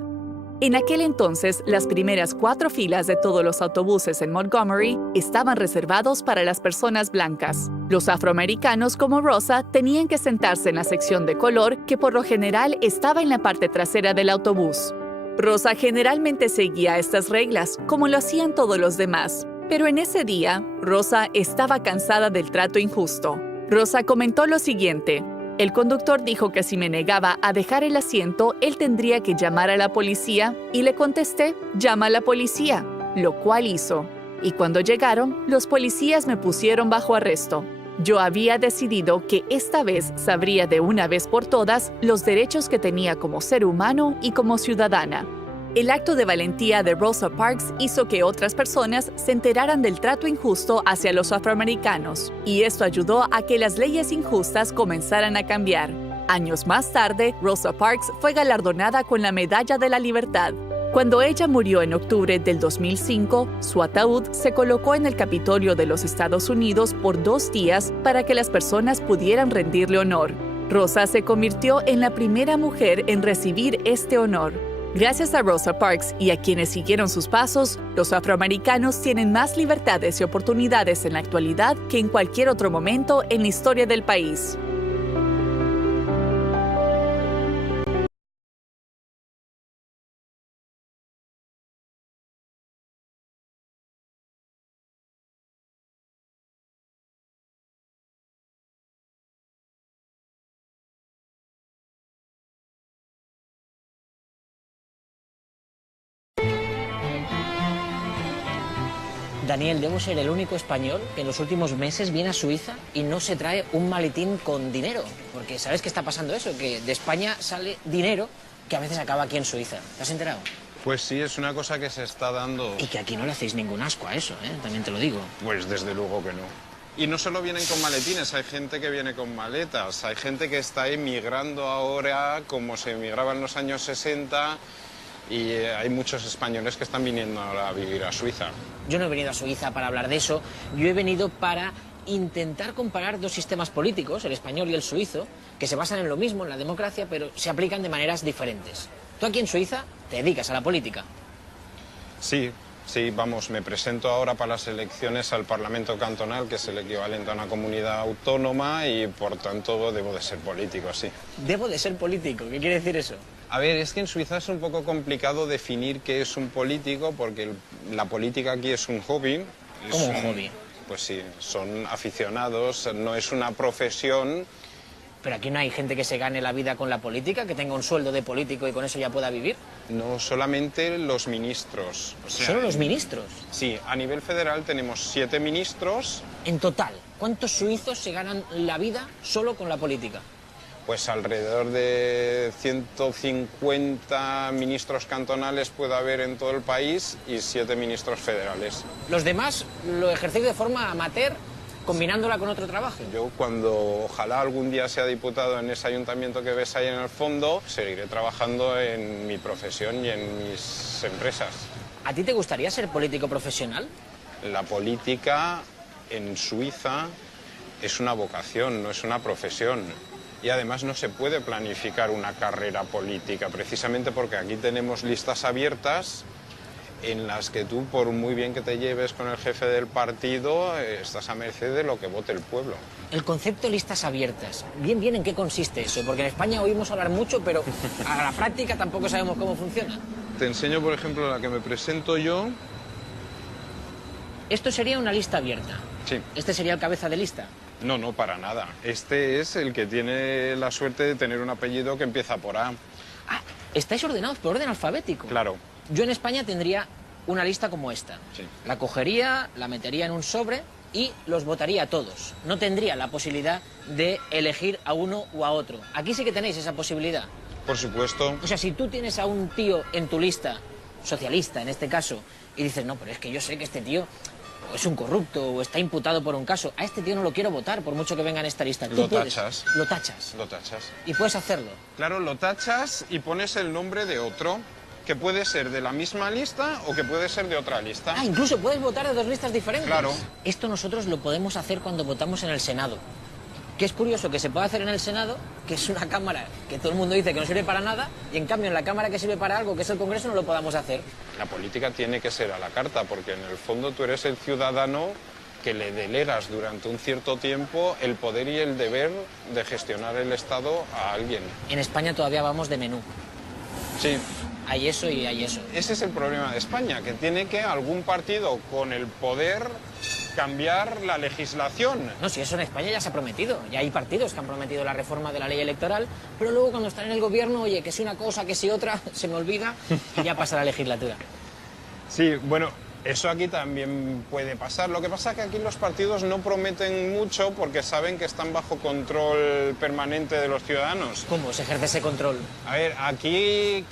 En aquel entonces, las primeras 4 filas de todos los autobuses en Montgomery estaban reservados para las personas blancas. Los afroamericanos como Rosa tenían que sentarse en la sección de color, que por lo general estaba en la parte trasera del autobús. Rosa generalmente seguía estas reglas, como lo hacían todos los demás. Pero en ese día, Rosa estaba cansada del trato injusto. Rosa comentó lo siguiente: el conductor dijo que si me negaba a dejar el asiento, él tendría que llamar a la policía, y le contesté, llama a la policía, lo cual hizo. Y cuando llegaron, los policías me pusieron bajo arresto. Yo había decidido que esta vez sabría de una vez por todas los derechos que tenía como ser humano y como ciudadana. El acto de valentía de Rosa Parks hizo que otras personas se enteraran del trato injusto hacia los afroamericanos, y esto ayudó a que las leyes injustas comenzaran a cambiar. Años más tarde, Rosa Parks fue galardonada con la Medalla de la Libertad. Cuando ella murió en octubre del 2005, su ataúd se colocó en el Capitolio de los Estados Unidos por 2 días para que las personas pudieran rendirle honor. Rosa se convirtió en la primera mujer en recibir este honor. Gracias a Rosa Parks y a quienes siguieron sus pasos, los afroamericanos tienen más libertades y oportunidades en la actualidad que en cualquier otro momento en la historia del país. Daniel, debo ser el único español que en los últimos meses viene a Suiza y no se trae un maletín con dinero. Porque ¿sabes qué está pasando eso? Que de España sale dinero que a veces acaba aquí en Suiza. ¿Te has enterado? Pues sí, es una cosa que se está dando. Y que aquí no le hacéis ningún asco a eso, ¿eh? También te lo digo. Pues desde luego que no. Y no solo vienen con maletines, hay gente que viene con maletas, hay gente que está emigrando ahora como se emigraba en los años 60 y hay muchos españoles que están viniendo ahora a vivir a Suiza. Yo no he venido a Suiza para hablar de eso, yo he venido para intentar comparar dos sistemas políticos, el español y el suizo, que se basan en lo mismo, en la democracia, pero se aplican de maneras diferentes. Tú aquí en Suiza te dedicas a la política. Sí, vamos, me presento ahora para las elecciones al Parlamento Cantonal, que es el equivalente a una comunidad autónoma y por tanto debo de ser político, sí. Debo de ser político, ¿qué quiere decir eso? A ver, es que en Suiza es un poco complicado definir qué es un político porque la política aquí es un hobby. ¿Cómo un hobby? Pues sí, son aficionados, no es una profesión. Pero aquí no hay gente que se gane la vida con la política, que tenga un sueldo de político y con eso ya pueda vivir. No, solamente los ministros. O sea, ¿Solo los ministros? Sí, a nivel federal tenemos 7 ministros. En total, ¿cuántos suizos se ganan la vida solo con la política? Pues alrededor de 150 ministros cantonales puede haber en todo el país y 7 ministros federales. Los demás lo ejercéis de forma amateur, combinándola con otro trabajo. Yo cuando ojalá algún día sea diputado en ese ayuntamiento que ves ahí en el fondo, seguiré trabajando en mi profesión y en mis empresas. ¿A ti te gustaría ser político profesional? La política en Suiza es una vocación, no es una profesión. Y además no se puede planificar una carrera política, precisamente porque aquí tenemos listas abiertas en las que tú, por muy bien que te lleves con el jefe del partido, estás a merced de lo que vote el pueblo. El concepto listas abiertas, bien, ¿en qué consiste eso? Porque en España oímos hablar mucho, pero a la práctica tampoco sabemos cómo funciona. Te enseño, por ejemplo, la que me presento yo. Esto sería una lista abierta. Sí. ¿Este sería el cabeza de lista? No, para nada. Este es el que tiene la suerte de tener un apellido que empieza por A. Ah, estáis ordenados por orden alfabético. Claro. Yo en España tendría una lista como esta. Sí. La cogería, la metería en un sobre y los votaría a todos. No tendría la posibilidad de elegir a uno o a otro. Aquí sí que tenéis esa posibilidad. Por supuesto. O sea, si tú tienes a un tío en tu lista, socialista en este caso, y dices, no, pero es que yo sé que este tío o es un corrupto o está imputado por un caso, a este tío no lo quiero votar por mucho que venga en esta lista. Lo tachas. Lo tachas. Lo tachas. Y puedes hacerlo. Claro, lo tachas y pones el nombre de otro, que puede ser de la misma lista o que puede ser de otra lista. Ah, incluso puedes votar de dos listas diferentes. Claro. Esto nosotros lo podemos hacer cuando votamos en el Senado. Que es curioso que se puede hacer en el Senado, que es una cámara que todo el mundo dice que no sirve para nada, y en cambio en la cámara que sirve para algo, que es el Congreso, no lo podamos hacer. La política tiene que ser a la carta, porque en el fondo tú eres el ciudadano que le delegas durante un cierto tiempo el poder y el deber de gestionar el Estado a alguien. En España todavía vamos de menú. Sí. Hay eso y hay eso. Ese es el problema de España, que tiene que algún partido con el poder cambiar la legislación. No, si eso en España ya se ha prometido. Ya hay partidos que han prometido la reforma de la ley electoral, pero luego cuando están en el gobierno, oye, que si una cosa, que si otra, se me olvida y ya pasa la legislatura. Sí, bueno, eso aquí también puede pasar. Lo que pasa es que aquí los partidos no prometen mucho porque saben que están bajo control permanente de los ciudadanos. ¿Cómo se ejerce ese control? A ver, aquí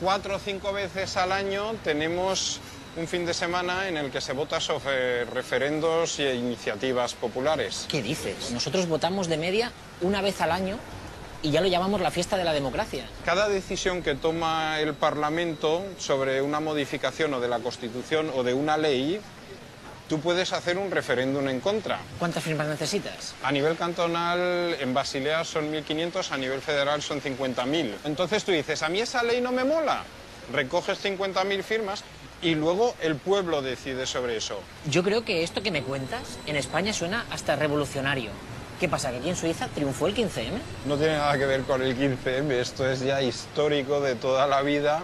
4 o 5 veces al año tenemos un fin de semana en el que se vota sobre referendos e iniciativas populares. ¿Qué dices? Nosotros votamos de media una vez al año y ya lo llamamos la fiesta de la democracia. Cada decisión que toma el Parlamento sobre una modificación o de la Constitución o de una ley, tú puedes hacer un referéndum en contra. ¿Cuántas firmas necesitas? A nivel cantonal, en Basilea son 1.500, a nivel federal son 50.000. Entonces tú dices, a mí esa ley no me mola. Recoges 50.000 firmas y luego el pueblo decide sobre eso. Yo creo que esto que me cuentas en España suena hasta revolucionario. ¿Qué pasa, que aquí en Suiza triunfó el 15M? No tiene nada que ver con el 15M, esto es ya histórico de toda la vida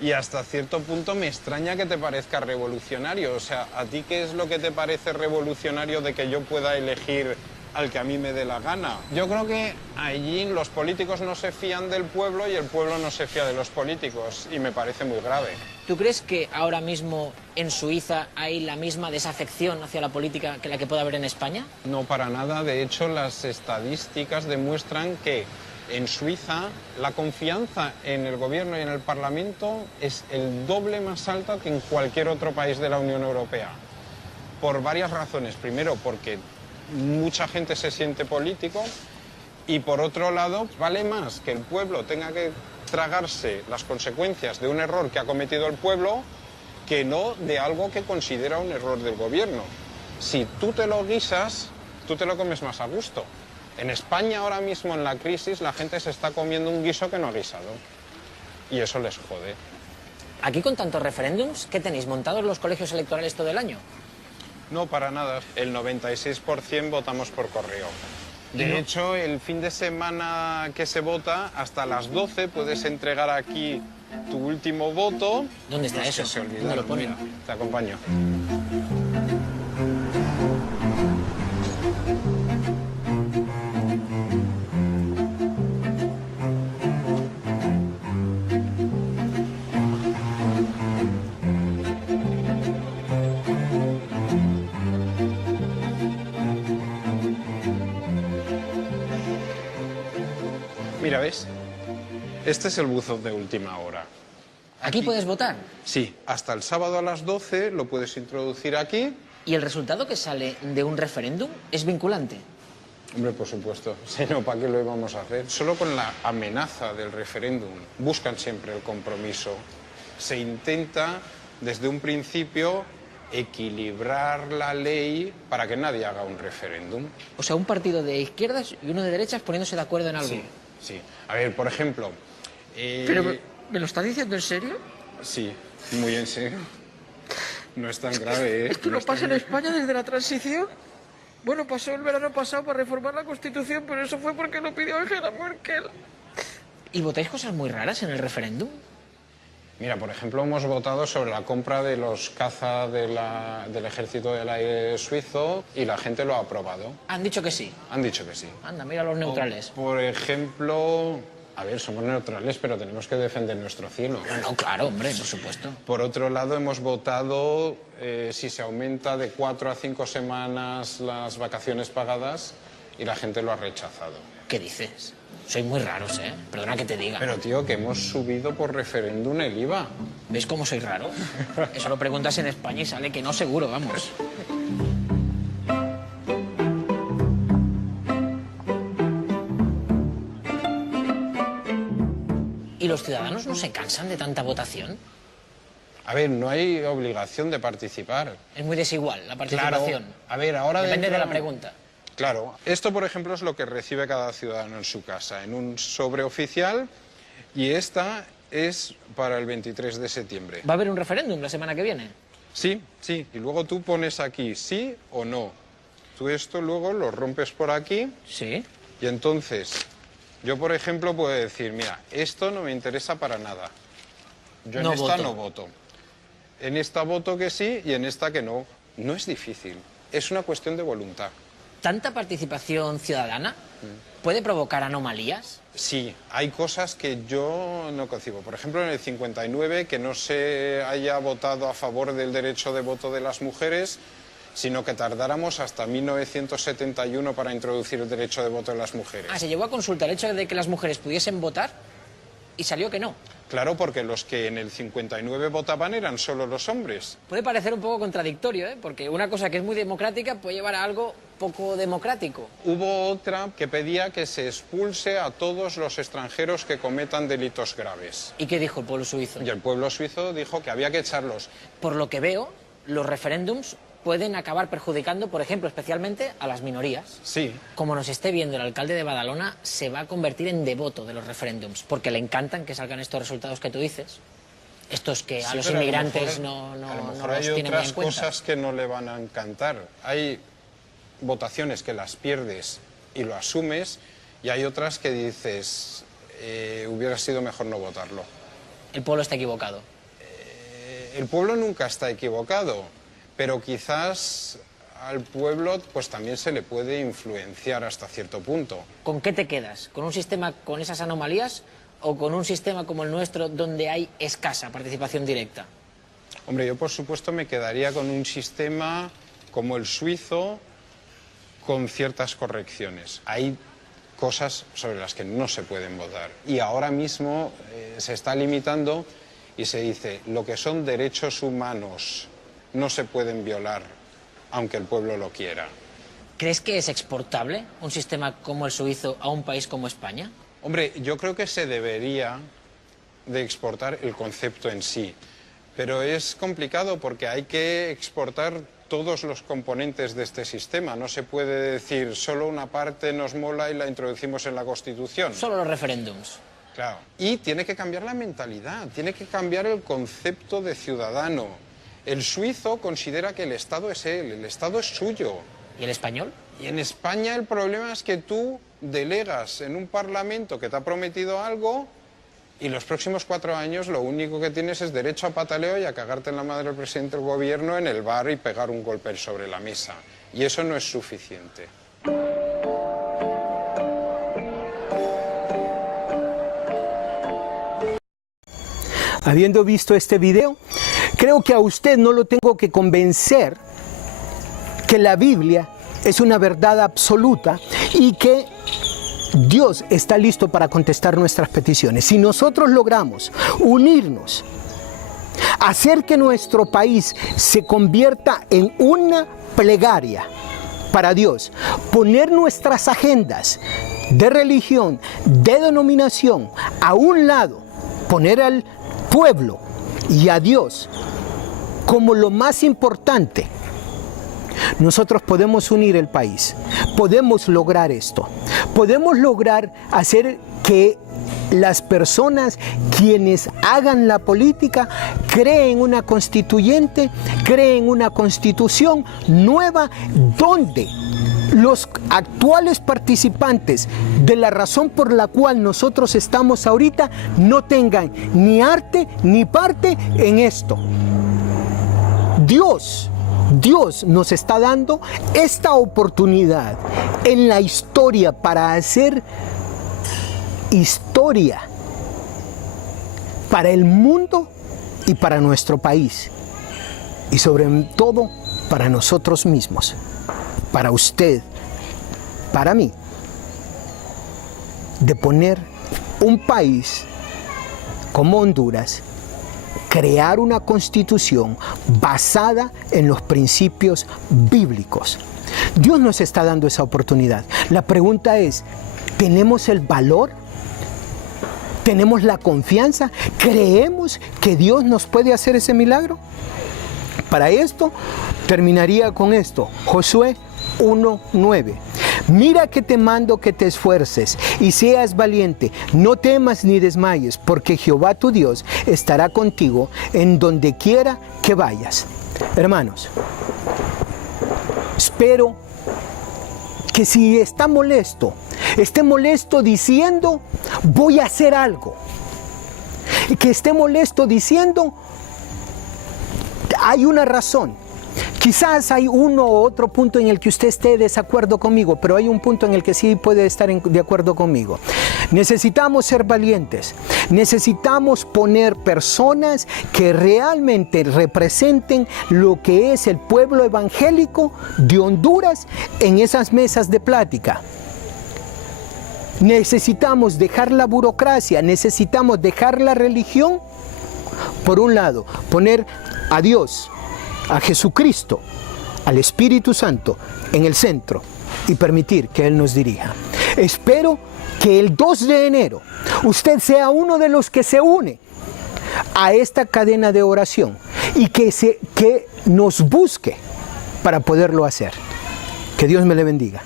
y hasta cierto punto me extraña que te parezca revolucionario. O sea, ¿a ti qué es lo que te parece revolucionario de que yo pueda elegir al que a mí me dé la gana? Yo creo que allí los políticos no se fían del pueblo y el pueblo no se fía de los políticos y me parece muy grave. ¿Tú crees que ahora mismo en Suiza hay la misma desafección hacia la política que la que puede haber en España? No, para nada. De hecho, las estadísticas demuestran que en Suiza la confianza en el gobierno y en el Parlamento es el doble más alta que en cualquier otro país de la Unión Europea. por varias razones. Primero, porque mucha gente se siente político y por otro lado, vale más que el pueblo tenga que tragarse las consecuencias de un error que ha cometido el pueblo que no de algo que considera un error del gobierno. Si tú te lo guisas, tú te lo comes más a gusto. En España ahora mismo en la crisis la gente se está comiendo un guiso que no ha guisado y eso les jode. Aquí con tantos referéndums, ¿qué tenéis? ¿Montados los colegios electorales todo el año? No, para nada. El 96% votamos por correo. De hecho, el fin de semana que se vota, hasta las 12 puedes entregar aquí tu último voto. ¿Dónde está eso? Que se ¿Dónde olvidaron. lo ponen? Mira, te acompaño. Mira, ¿ves? Este es el buzón de última hora. ¿Aquí puedes votar? Sí, hasta el sábado a las 12 lo puedes introducir aquí. ¿Y el resultado que sale de un referéndum es vinculante? Hombre, por supuesto. Si no, ¿para qué lo íbamos a hacer? Solo con la amenaza del referéndum buscan siempre el compromiso. Se intenta, desde un principio, equilibrar la ley para que nadie haga un referéndum. O sea, un partido de izquierdas y uno de derechas poniéndose de acuerdo en algo. Sí, sí. A ver, por ejemplo... ¿Pero me lo estás diciendo en serio? Sí, muy en serio. No es tan grave, ¿eh? ¿Esto no pasa en España desde la transición? Bueno, pasó el verano pasado para reformar la Constitución, pero eso fue porque lo pidió Angela Merkel. ¿Y votáis cosas muy raras en el referéndum? Mira, por ejemplo, hemos votado sobre la compra de los cazas del Ejército del Aire suizo y la gente lo ha aprobado. Han dicho que sí. Han dicho que sí. Anda, mira los neutrales. Por ejemplo, a ver, somos neutrales, pero tenemos que defender nuestro cielo. No, claro, hombre, por supuesto. Por otro lado, hemos votado si se aumenta de 4 a 5 semanas las vacaciones pagadas y la gente lo ha rechazado. ¿Qué dices? Sois muy raros, ¿eh? Perdona que te diga. Pero, tío, que hemos subido por referéndum el IVA. ¿Ves cómo soy raro? Eso lo preguntas en España y sale que no seguro, vamos. ¿Y los ciudadanos no se cansan de tanta votación? A ver, no hay obligación de participar. Es muy desigual la participación. Claro. A ver, ahora Depende de la dentro- pregunta. Claro. Esto, por ejemplo, es lo que recibe cada ciudadano en su casa, en un sobre oficial, y esta es para el 23 de septiembre. ¿Va a haber un referéndum la semana que viene? Sí, sí. Y luego tú pones aquí sí o no. Tú esto luego lo rompes por aquí Sí. y entonces yo, por ejemplo, puedo decir, mira, esto no me interesa para nada. Yo en No esta voto. no voto. En esta voto que sí y en esta que no. No es difícil. Es una cuestión de voluntad. ¿Tanta participación ciudadana puede provocar anomalías? Sí, hay cosas que yo no concibo. Por ejemplo, en el 59, que no se haya votado a favor del derecho de voto de las mujeres, sino que tardáramos hasta 1971 para introducir el derecho de voto de las mujeres. Ah, se llegó a consultar el hecho de que las mujeres pudiesen votar y salió que no. Claro, porque los que en el 59 votaban eran solo los hombres. Puede parecer un poco contradictorio, ¿eh? Porque una cosa que es muy democrática puede llevar a algo poco democrático. Hubo otra que pedía que se expulse a todos los extranjeros que cometan delitos graves. ¿Y qué dijo el pueblo suizo? Y el pueblo suizo dijo que había que echarlos. Por lo que veo, los referéndums pueden acabar perjudicando, por ejemplo, especialmente a las minorías. Sí, Como nos esté viendo el alcalde de Badalona, se va a convertir en devoto de los referéndums, porque le encantan que salgan estos resultados que tú dices. Estos que a sí, los pero inmigrantes a no lo mejor los hay tienen muy otras en cuenta. cosas que no le van a encantar. Hay votaciones que las pierdes y lo asumes, y hay otras que dices, hubiera sido mejor no votarlo. El pueblo está equivocado. El pueblo nunca está equivocado, pero quizás al pueblo pues también se le puede influenciar hasta cierto punto. ¿Con qué te quedas? ¿Con un sistema con esas anomalías o con un sistema como el nuestro donde hay escasa participación directa? Hombre, yo por supuesto me quedaría con un sistema como el suizo con ciertas correcciones. Hay cosas sobre las que no se pueden votar. Y ahora mismo se está limitando y se dice lo que son derechos humanos no se pueden violar. aunque el pueblo lo quiera. ¿Crees que es exportable un sistema como el suizo a un país como España? Hombre, yo creo que se debería de exportar el concepto en sí, pero es complicado porque hay que exportar todos los componentes de este sistema. No se puede decir solo una parte nos mola y la introducimos en la Constitución. Solo los referéndums. Claro. Y tiene que cambiar la mentalidad, tiene que cambiar el concepto de ciudadano. El suizo considera que el Estado es él, el Estado es suyo. ¿Y el español? Y en España el problema es que tú delegas en un parlamento que te ha prometido algo y los próximos 4 años lo único que tienes es derecho a pataleo y a cagarte en la madre del presidente del gobierno en el bar y pegar un golpe sobre la mesa. Y eso no es suficiente. Habiendo visto este video, creo que a usted no lo tengo que convencer que la Biblia es una verdad absoluta y que Dios está listo para contestar nuestras peticiones. Si nosotros logramos unirnos, hacer que nuestro país se convierta en una plegaria para Dios, poner nuestras agendas de religión, de denominación a un lado, poner al pueblo y a Dios como lo más importante, nosotros podemos unir el país, podemos lograr esto, podemos lograr hacer que las personas quienes hagan la política creen una constituyente, creen una constitución nueva donde los actuales participantes de la razón por la cual nosotros estamos ahorita no tengan ni arte ni parte en esto. Dios nos está dando esta oportunidad en la historia para hacer historia para el mundo y para nuestro país. Y sobre todo para nosotros mismos, para usted, para mí, de poner un país como Honduras, crear una constitución basada en los principios bíblicos. Dios nos está dando esa oportunidad. La pregunta es, ¿tenemos el valor? ¿Tenemos la confianza? ¿Creemos que Dios nos puede hacer ese milagro? Para esto, terminaría con esto, Josué 1:9. Mira que te mando que te esfuerces y seas valiente, no temas ni desmayes, porque Jehová tu Dios estará contigo en donde quiera que vayas. Hermanos, espero que si está molesto, esté molesto diciendo, voy a hacer algo. Y que esté molesto diciendo, hay una razón. Quizás hay uno u otro punto en el que usted esté de desacuerdo conmigo, pero hay un punto en el que sí puede estar de acuerdo conmigo. Necesitamos ser valientes. Necesitamos poner personas que realmente representen lo que es el pueblo evangélico de Honduras en esas mesas de plática. Necesitamos dejar la burocracia, necesitamos dejar la religión. Por un lado, poner a Dios, a Jesucristo, al Espíritu Santo en el centro y permitir que Él nos dirija. Espero que el 2 de enero usted sea uno de los que se une a esta cadena de oración y que nos busque para poderlo hacer. Que Dios me le bendiga.